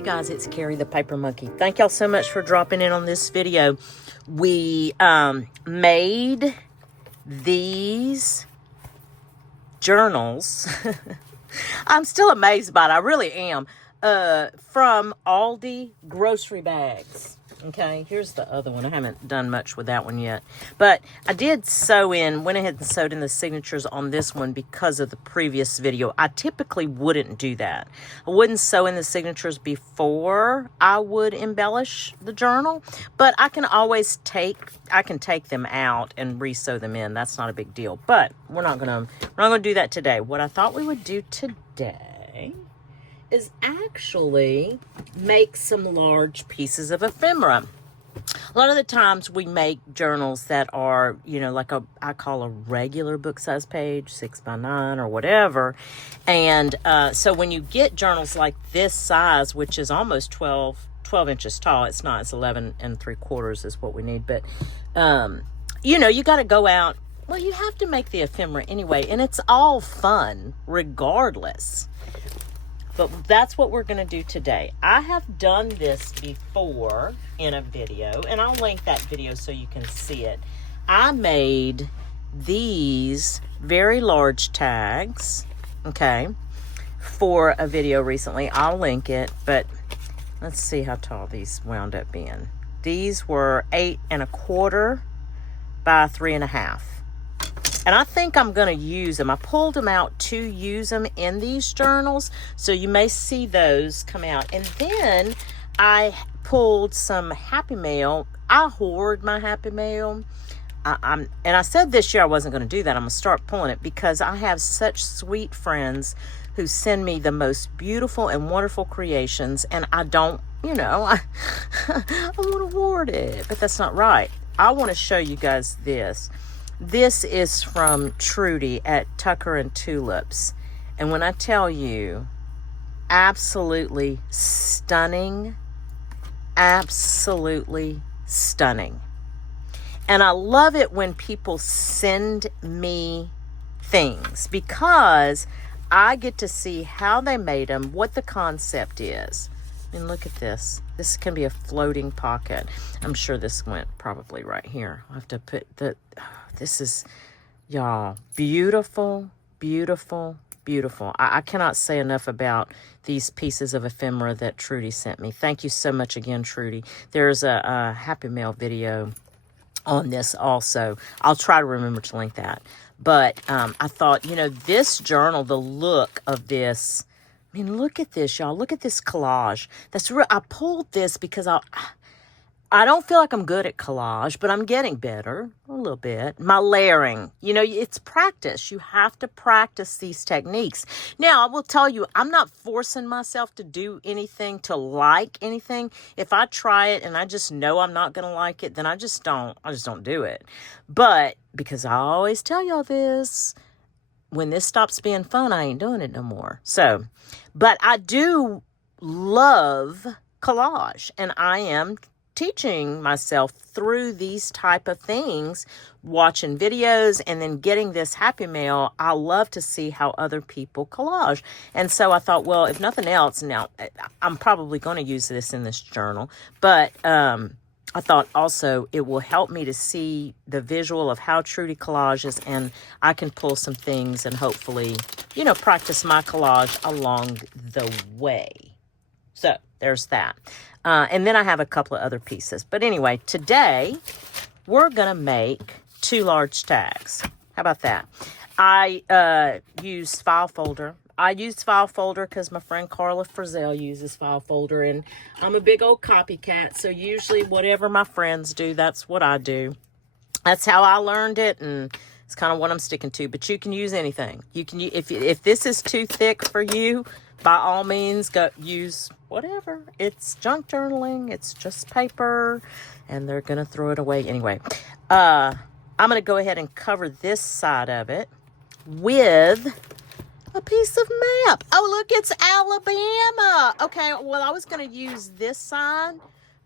Hey guys, it's Carrie the Paper Monkey. Thank y'all so much for dropping in on this video. We made these journals. I'm still amazed by it. I really am. From Aldi grocery bags. Okay, here's the other one. I haven't done much with that one yet. But I did went ahead and sewed in the signatures on this one because of the previous video. I typically wouldn't do that. I wouldn't sew in the signatures before I would embellish the journal. But I can always take them out and re-sew them in. That's not a big deal. But we're not gonna do that today. What I thought we would do today is actually make some large pieces of ephemera. A lot of the times we make journals that are, like I call a regular book size page, 6x9 or whatever. And so when you get journals like this size, which is almost 12 inches tall, it's not, it's 11 3/4 is what we need. But, you got to go out. Well, you have to make the ephemera anyway, and it's all fun regardless. But that's what we're going to do today. I have done this before in a video, and I'll link that video so you can see it. I made these very large tags, okay, for a video recently. I'll link it, but let's see how tall these wound up being. These were 8 1/4 by 3 1/2. And I think I'm going to use them. I pulled them out to use them in these journals. So you may see those come out. And then I pulled some Happy Mail. I hoard my Happy Mail. And I said this year I wasn't going to do that. I'm going to start pulling it because I have such sweet friends who send me the most beautiful and wonderful creations. And I don't, I want to hoard it. But that's not right. I want to show you guys this. This is from Trudy at Tucker and Tulips. And when I tell you, absolutely stunning. Absolutely stunning. And I love it when people send me things because I get to see how they made them, what the concept is. I mean, look at this. This can be a floating pocket. I'm sure this went probably right here. I'll have to put this is, y'all, beautiful, beautiful, beautiful. I cannot say enough about these pieces of ephemera that Trudy sent me. Thank you so much again, Trudy. There's a Happy Mail video on this also. I'll try to remember to link that. But I thought, this journal, the look of this, I mean, look at this, y'all. Look at this collage. That's real. I pulled this because I don't feel like I'm good at collage, but I'm getting better a little bit. My layering, it's practice. You have to practice these techniques. Now, I will tell you, I'm not forcing myself to do anything, to like anything. If I try it and I just know I'm not going to like it, then I just don't do it. But because I always tell y'all this, when this stops being fun, I ain't doing it no more. So, but I do love collage, and I am teaching myself through these type of things, watching videos and then getting this Happy Mail. I love to see how other people collage. And so I thought, well, if nothing else, now I'm probably going to use this in this journal, but I thought also it will help me to see the visual of how Trudy collages, and I can pull some things and hopefully, practice my collage along the way. So there's that. And then I have a couple of other pieces. But anyway, today we're going to make 2 large tags. How about that? I used file folder. I used file folder because my friend Carla Frizzell uses file folder, and I'm a big old copycat. So usually whatever my friends do, that's what I do. That's how I learned it, and it's kind of what I'm sticking to. But you can use anything. You can, if this is too thick for you, by all means, use whatever. It's junk journaling. It's just paper, and they're going to throw it away anyway. I'm going to go ahead and cover this side of it with a piece of map. Oh, look, it's Alabama. Okay, well, I was going to use this side,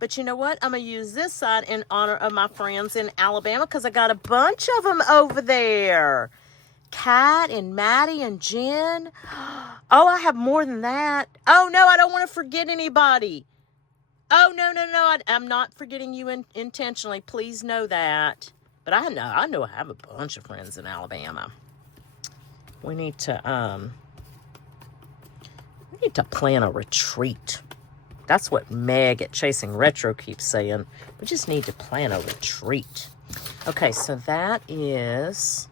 but you know what? I'm going to use this side in honor of my friends in Alabama because I got a bunch of them over there. Kat and Maddie and Jen. Oh, I have more than that. Oh, no, I don't want to forget anybody. Oh, no. I'm not forgetting you intentionally. Please know that. But I know I have a bunch of friends in Alabama. We need to plan a retreat. That's what Meg at Chasing Retro keeps saying. We just need to plan a retreat. Okay, so that is...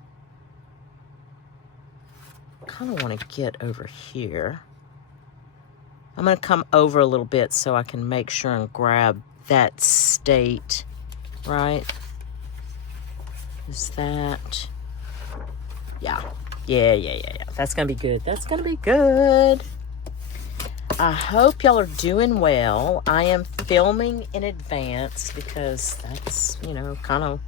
I kind of want to get over here. I'm going to come over a little bit so I can make sure and grab that state, right? Is that... Yeah. That's going to be good. That's going to be good. I hope y'all are doing well. I am filming in advance because that's, kind of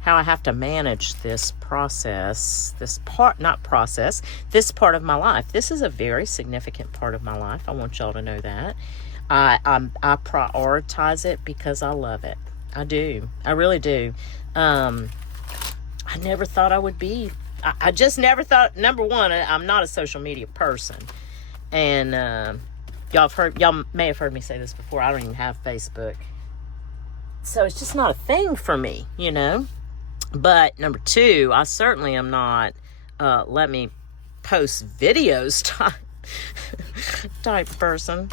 how I have to manage this process, this part of my life. This is a very significant part of my life. I want y'all to know that. I prioritize it because I love it. I do. I really do. I never thought I would be. I just never thought, number one, I'm not a social media person. And y'all may have heard me say this before. I don't even have Facebook. So it's just not a thing for me, But number two, I certainly am not let me post videos type person.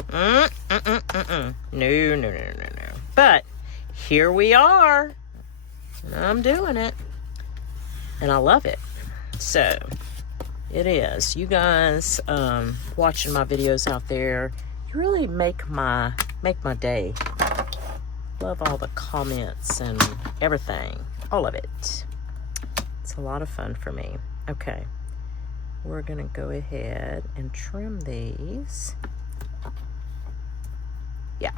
No. But here we are. I'm doing it. And I love it. So it is. You guys watching my videos out there, you really make my day. Love all the comments and everything. All of it. It's a lot of fun for me. Okay. We're going to go ahead and trim these. Yeah.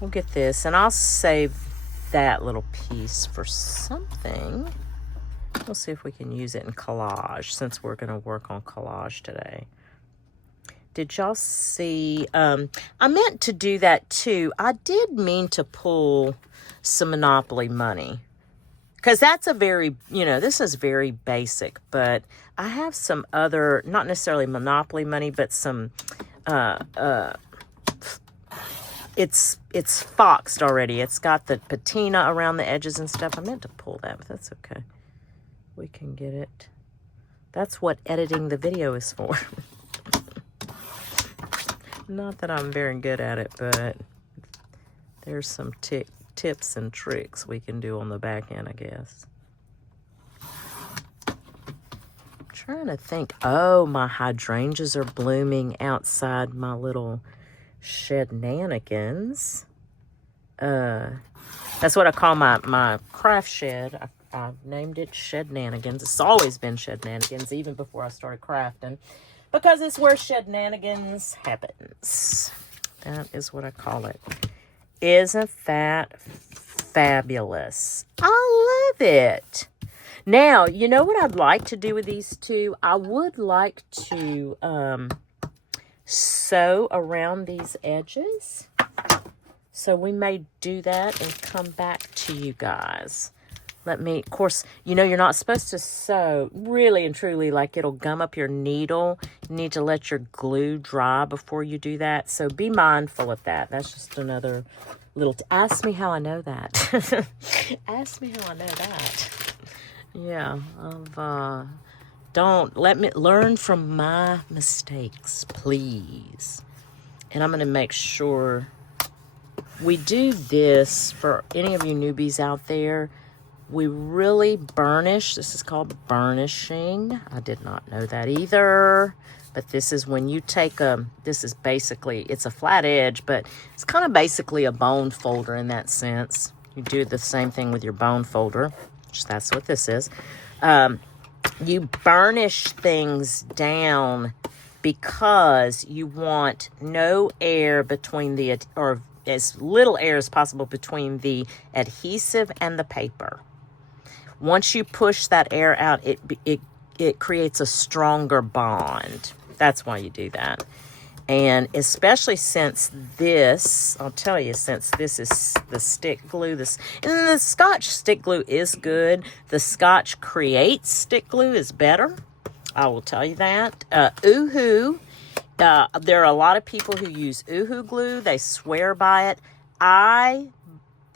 We'll get this, and I'll save that little piece for something. We'll see if we can use it in collage, since we're going to work on collage today. Did y'all see? I meant to do that too. I did mean to pull some Monopoly money, because that's a very, this is very basic, but I have some other, not necessarily Monopoly money, but some, it's foxed already. It's got the patina around the edges and stuff. I meant to pull that, but that's okay. We can get it. That's what editing the video is for. Not that I'm very good at it, but there's some tips and tricks we can do on the back end, I guess. I'm trying to think. Oh, my hydrangeas are blooming outside my little shed-nanigans. That's what I call my craft shed. I've named it Shed-nanigans. It's always been Shed-nanigans, even before I started crafting. Because it's where Shed-nanigans happens. That is what I call it. Isn't that fabulous? I love it. Now, you know what I'd like to do with these two? I would like to sew around these edges. So we may do that and come back to you guys. Of course, you're not supposed to sew really and truly, like it'll gum up your needle. You need to let your glue dry before you do that. So be mindful of that. That's just another little, ask me how I know that. Ask me how I know that. Yeah. Don't let me learn from my mistakes, please. And I'm going to make sure we do this for any of you newbies out there. We really burnish. This is called burnishing. I did not know that either. But this is when you take this is basically, it's a flat edge, but it's kind of basically a bone folder in that sense. You do the same thing with your bone folder, which that's what this is. You burnish things down because you want no air between or as little air as possible between the adhesive and the paper. Once you push that air out, it creates a stronger bond. That's why you do that. And especially since this, I'll tell you, since this is the stick glue, and the Scotch stick glue is good. The Scotch Creates stick glue is better. I will tell you that. Oohoo. There are a lot of people who use Oohoo glue. They swear by it. I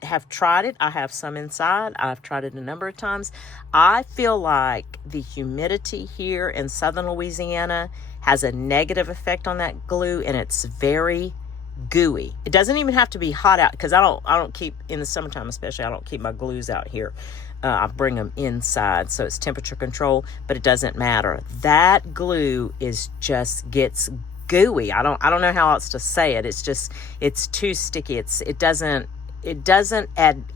have tried it. I have some inside. I've tried it a number of times. I feel like the humidity here in southern Louisiana has a negative effect on that glue, and it's very gooey. It doesn't even have to be hot out, because I don't keep, in the summertime especially, I don't keep my glues out here. I bring them inside, so it's temperature control, but it doesn't matter. That glue gets gooey. I don't know how else to say it. It's too sticky. It doesn't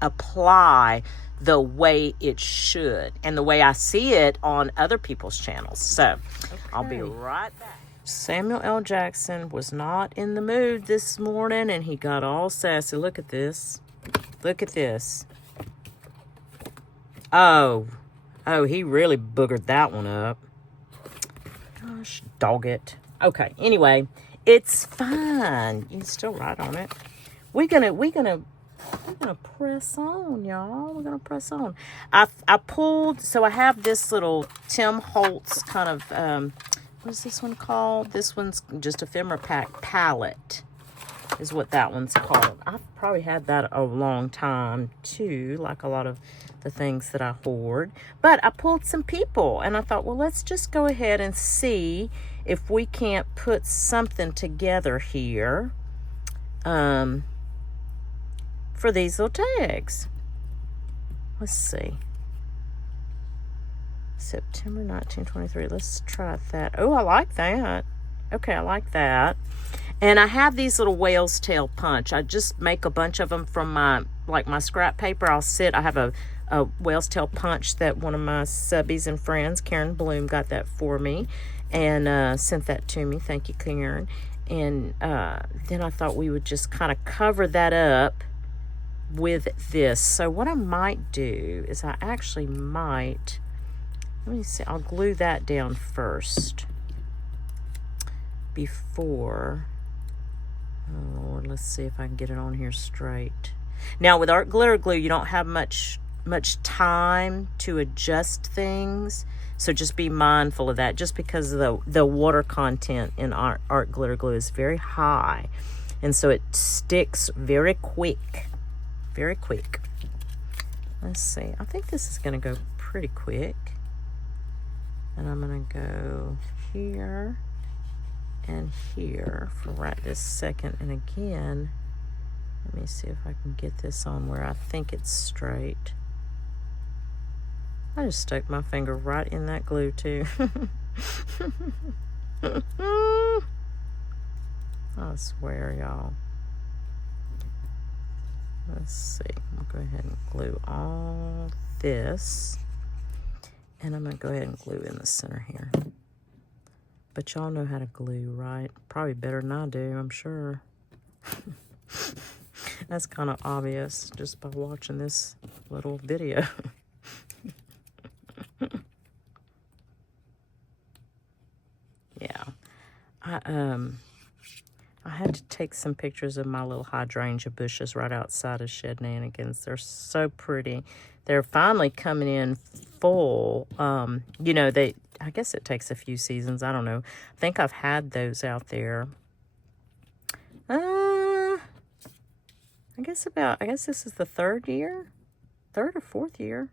apply the way it should, and the way I see it on other people's channels. So, okay. I'll be right back. Samuel L. Jackson was not in the mood this morning, and he got all sassy. Look at this. Look at this. Oh, he really boogered that one up. Gosh, dog it. Okay, anyway, it's fine. You can still write on it. We're gonna press on, y'all. We're gonna press on. I pulled, so I have this little Tim Holtz kind of what is this one called? This one's just ephemera palette is what that one's called. I've probably had that a long time too, like a lot of the things that I hoard. But I pulled some people, and I thought, well, let's just go ahead and see if we can't put something together here for these little tags. Let's see. September 1923. Let's try that. Oh, I like that. Okay, I like that. And I have these little whale's tail punch. I just make a bunch of them from my scrap paper. I have a whale's tail punch that one of my subbies and friends, Karen Bloom, got that for me and sent that to me. Thank you, Karen. And then I thought we would just kind of cover that up with this. So what I might do is let me see, I'll glue that down first before, oh Lord, let's see if I can get it on here straight. Now with art glitter glue, you don't have much time to adjust things, so just be mindful of that, just because the water content in art glitter glue is very high, and so it sticks very quick. Let's see, I think this is going to go pretty quick, and I'm going to go here and here for right this second. And again, let me see if I can get this on where I think it's straight. I just stuck my finger right in that glue too. I swear, y'all. Let's see. I'm going to go ahead and glue all this. And I'm going to go ahead and glue in the center here. But y'all know how to glue, right? Probably better than I do, I'm sure. That's kind of obvious just by watching this little video. Yeah. I had to take some pictures of my little hydrangea bushes right outside of Shenanigans. They're so pretty. They're finally coming in full. You know, I guess it takes a few seasons. I don't know. I think I've had those out there. I guess this is the third or fourth year.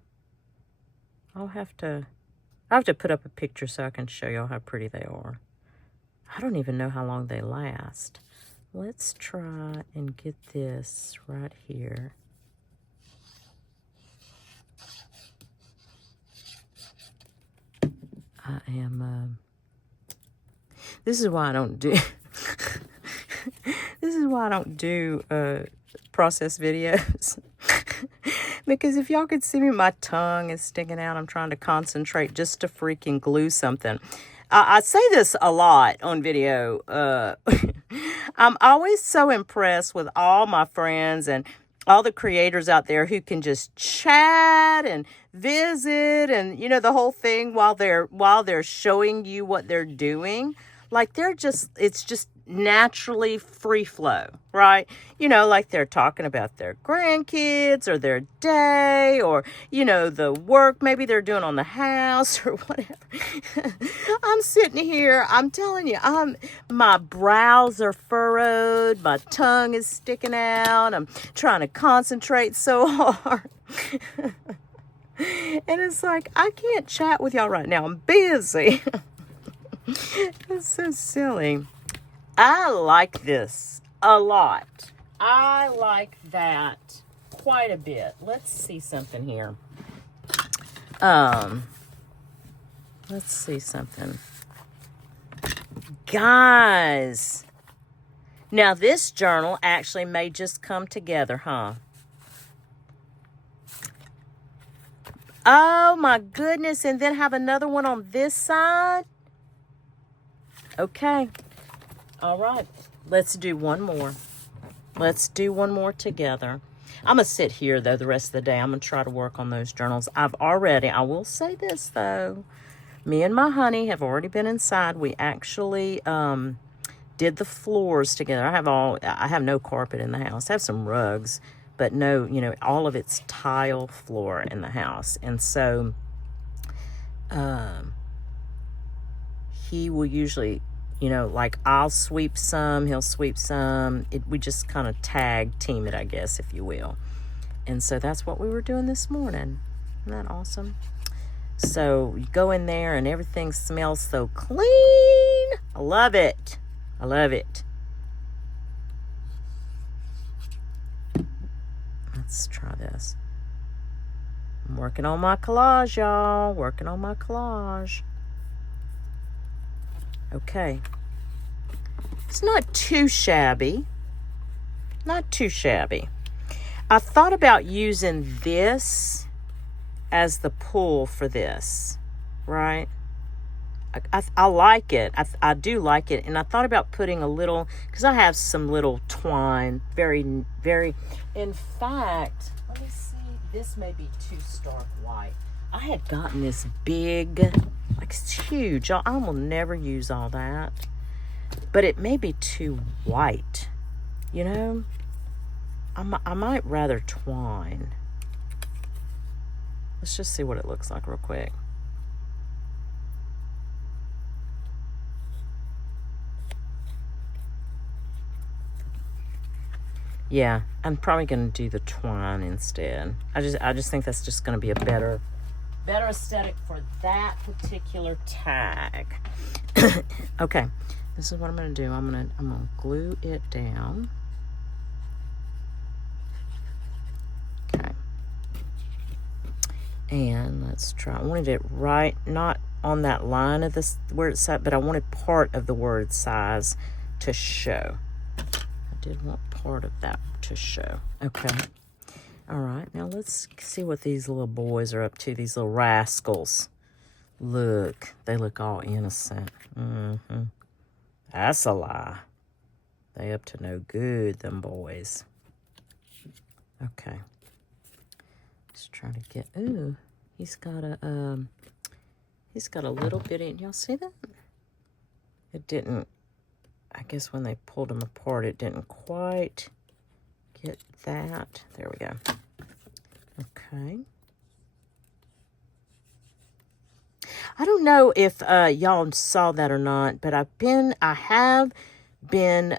I'll have to put up a picture so I can show y'all how pretty they are. I don't even know how long they last. Let's try and get this right here. This is why I don't do process videos. Because if y'all could see me, my tongue is sticking out. I'm trying to concentrate just to freaking glue something. I say this a lot on video. I'm always so impressed with all my friends and all the creators out there who can just chat and visit and, you know, the whole thing while they're showing you what they're doing. Like it's just naturally free flow, right? You know, like they're talking about their grandkids or their day or, you know, the work maybe they're doing on the house or whatever. I'm sitting here, I'm telling you, my brows are furrowed, my tongue is sticking out, I'm trying to concentrate so hard. And it's like, I can't chat with y'all right now. I'm busy. That's so silly. I like this a lot. I like that quite a bit. Let's see something here. Let's see something. Guys. Now this journal actually may just come together, huh? Oh my goodness. And then have another one on this side. Okay. All right. Let's do one more. Let's do one more together. I'm going to sit here, though, the rest of the day. I'm going to try to work on those journals. I will say this, though. Me and my honey have already been inside. We actually did the floors together. I have no carpet in the house. I have some rugs, but no, you know, all of it's tile floor in the house. And so he will usually, you know, like I'll sweep some, he'll sweep some. We just kind of tag team it, I guess, if you will. And so that's what we were doing this morning. Isn't that awesome? So you go in there and everything smells so clean. I love it. I love it. Let's try this. I'm working on my collage, y'all. Working on my collage. Okay. It's not too shabby. Not too shabby. I thought about using this as the pull for this, right? I like it. I do like it. And I thought about putting a little, because I have some little twine, very, very, in fact, let me see, this may be too stark white. I had gotten this big, like it's huge. I will never use all that. But it may be too white, you know? I might rather twine. Let's just see what it looks like real quick. Yeah, I'm probably going to do the twine instead. I just think that's just going to be a better aesthetic for that particular tag. Okay, this is what I'm going to do. I'm going to glue it down. Okay. And let's try. I wanted it right, not on that line of this where it's at, but I wanted part of the word size to show. I did want part of that to show. Okay. All right. Now let's see what these little boys are up to. These little rascals. Look. They look all innocent. Mm-hmm. That's a lie. They up to no good, them boys. Okay. Let's try to get, ooh, he's got a little bitty, y'all see that? It didn't, I guess when they pulled them apart, it didn't quite get that. There we go. Okay. I don't know if y'all saw that or not, but I have been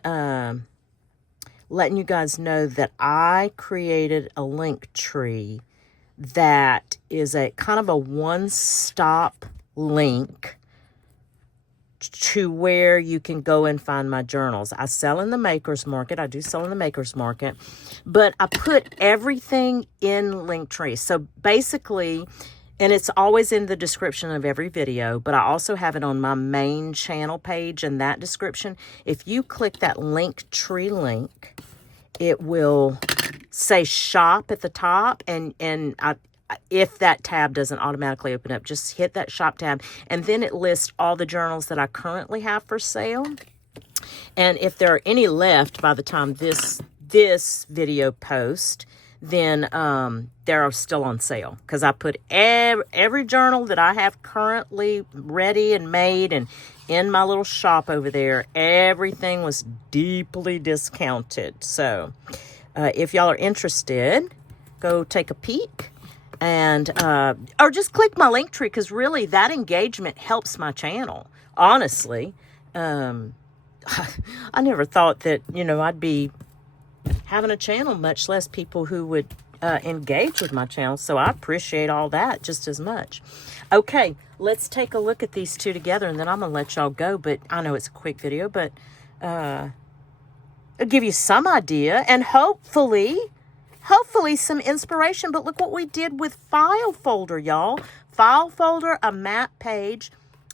letting you guys know that I created a link tree that is a kind of a one-stop link to where you can go and find my journals. I sell in the Maker's Market. I do sell in the Maker's Market, but I put everything in Linktree. So basically, and it's always in the description of every video, but I also have it on my main channel page in that description. If you click that Linktree link, it will say shop at the top, and if that tab doesn't automatically open up, just hit that shop tab, and then it lists all the journals that I currently have for sale. And if there are any left by the time this video post, then they're still on sale, because I put every journal that I have currently ready and made and in my little shop over there, everything was deeply discounted. So if y'all are interested, go take a peek, and or just click my link tree, because really that engagement helps my channel, honestly. I never thought that, I'd be having a channel, much less people who would engage with my channel. So I appreciate all that just as much. Okay, let's take a look at these two together, and then I'm gonna let y'all go. But I know it's a quick video, but it'll give you some idea, and hopefully some inspiration. But look what we did with file folder, y'all. File folder, a map page,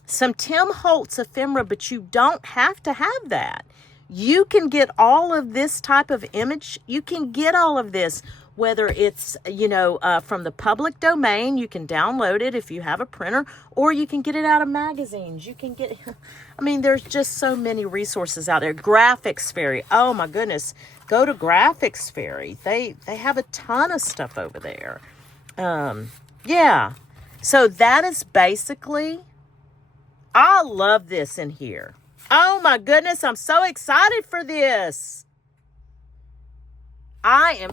some Tim Holtz ephemera, but you don't have to have that. You can get all of this type of image. You can get all of this, whether it's, from the public domain. You can download it if you have a printer, or you can get it out of magazines. You can get, there's just so many resources out there. Graphics Fairy. Oh my goodness. Go to Graphics Fairy. They have a ton of stuff over there. Yeah. So that is basically, I love this in here. Oh my goodness, I'm so excited for this. I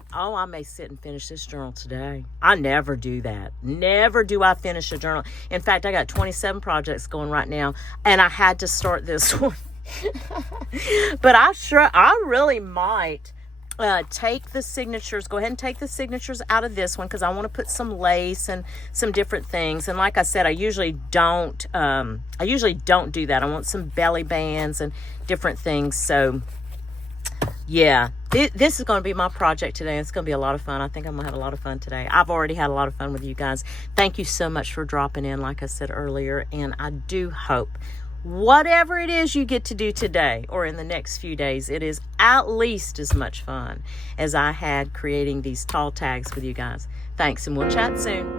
may sit and finish this journal today. I never do that. Never do I finish a journal. In fact, I got 27 projects going right now, and I had to start this one. But I really might take the signatures, go ahead and take the signatures out of this one, because I want to put some lace and some different things. And like I said, I usually don't do that. I want some belly bands and different things. So yeah, this is going to be my project today. It's going to be a lot of fun. I think I'm going to have a lot of fun today. I've already had a lot of fun with you guys. Thank you so much for dropping in, like I said earlier. And I do hope whatever it is you get to do today or in the next few days, it is at least as much fun as I had creating these tall tags with you guys. Thanks, and we'll chat soon.